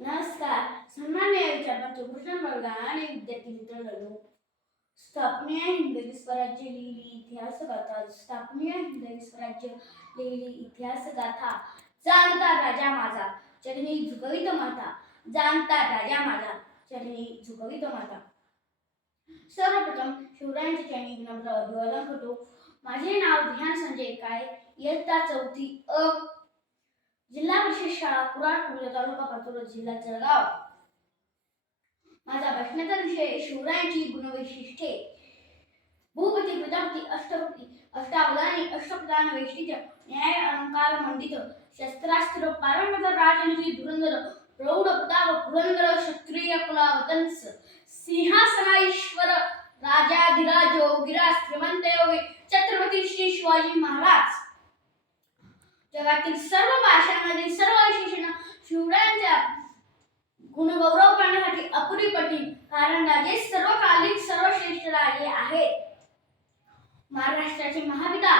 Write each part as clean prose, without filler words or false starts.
नमस्कार. सन्माननीय विद्यार्थी भूषण वर्ग आणि विद्यार्थी मित्रांनो, स्थापनीय हिंदवी स्वराज्य लिहिली इतिहास गाथा. स्थापनीय हिंदवी स्वराज्य लिहिली इतिहास गाथा. जाणता राजा माझा चरणी झुकवित माथा. जाणता राजा माझा चरणी झुकवित माथा. सर्वप्रथम शिवरायांच्या चरणी विनम्र अभिवादन करतो. माझे नाव ध्यान संजय काळे, इयत्ता 4थी अ, जिल्हा परिषद शाळा कुराड, तालुका पाचोरा, जिल्हा जळगाव. माझा भाषणाचा विषय शिवरायांची गुणवैशिष्ट्ये. भूपती प्रजापती अष्टपती अष्टावधानी अष्टप्रधान वैशिष्ट्य न्याय अलंकार मंडित शस्त्रास्त्र पारंगत राजनीती धुरंधर प्रौढ प्रताप पुरंदर क्षत्रिय कुलावतंस सिंहासनाईश्वर राजाधिराज योगिराज श्रीमंत योगी छत्रपती श्री शिवाजी महाराज. जगातील सर्व भाषांमधील सर्व विशेषण शिवरायांच्या गुणगौरव करण्यासाठी अपुरी पडतील, कारण राजे सर्वकालीन सर्वश्रेष्ठ राजे आहेत. महाराष्ट्राचे महापिता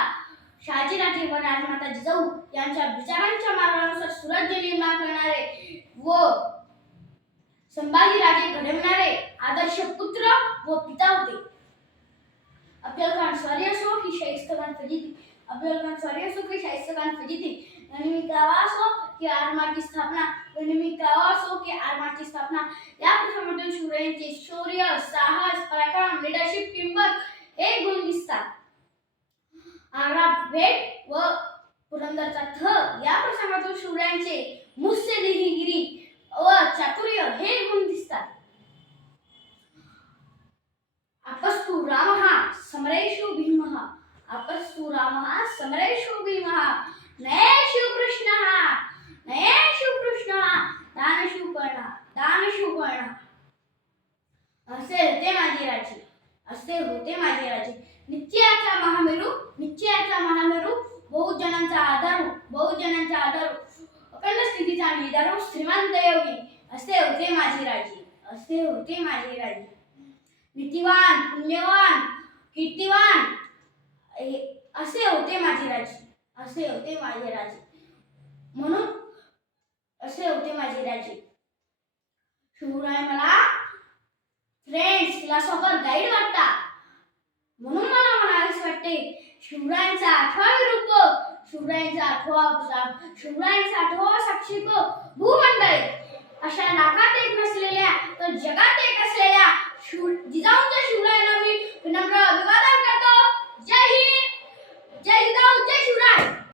शहाजीराजे व राजमाता जिजाऊ यांच्या विचारांच्या मार्गानुसार स्वराज्य निर्माण करणारे व संभाजीराजे घडविणारे आदर्श पुत्र व पिता होते. अफजल खान स्वारी असो की शाहिस्त खान फजिती, अफजल खान स्वारी असो की शाहिस्त खान फजिती, गनिमी कावा असो की आरमारची स्थापना, गनिमी कावा असो की आरमारची स्थापना, या प्रसंगातून शिवरायांचे शौर्य, साहस, पराक्रम, लीडरशिप, टीमवर्क हे गुण दिसतात. आग्रा भेट व पुरंदरचा थ या प्रसंगातून शिवरायांचे मुत्सद्देगिरी व चातुर्य हे गुण दिसतात. आपस्तु रामः समरेषु भीमः, आपस्तु रामः समरेषु भीमः, नये शिवकृष्णः, नये शिवकृष्णः, दानशिवकर्ण, दानशिवकर्ण. असे होते माझे राजे, असे होते माझे राजे. निश्चयाचा महामेरू, निश्चयाचा महामेरू, बहुजनांचा आधारू, बहुजनांचा आधारू, अखंड स्थितीचा निधारू, श्रीमंत योगी. असे होते माझे राजे, असे होते माझे राजे. नीतिवान, पुण्यवान, कीर्तिवान असे होते माझे राजे, असे होते माझे राजे. म्हणून असे होते माझे राजे. शिवराय मला फ्रेंड्स, फिलॉसॉफर, गाईड वाटतात. म्हणून मला म्हणावेसे वाटते, शिवरायांचा 8वा रूप, शिवरायांचा 8वा प्रताप, शिवरायांचा 8वा साक्षी भूमंडळी अशा लाखात एक नसलेल्या तर जगात एक असलेल्या जिजाऊंच्या शिवरायांना मी विनम्र अभिवादन करतो. जय हिंद, जय जिजाऊ, जय शिवराय.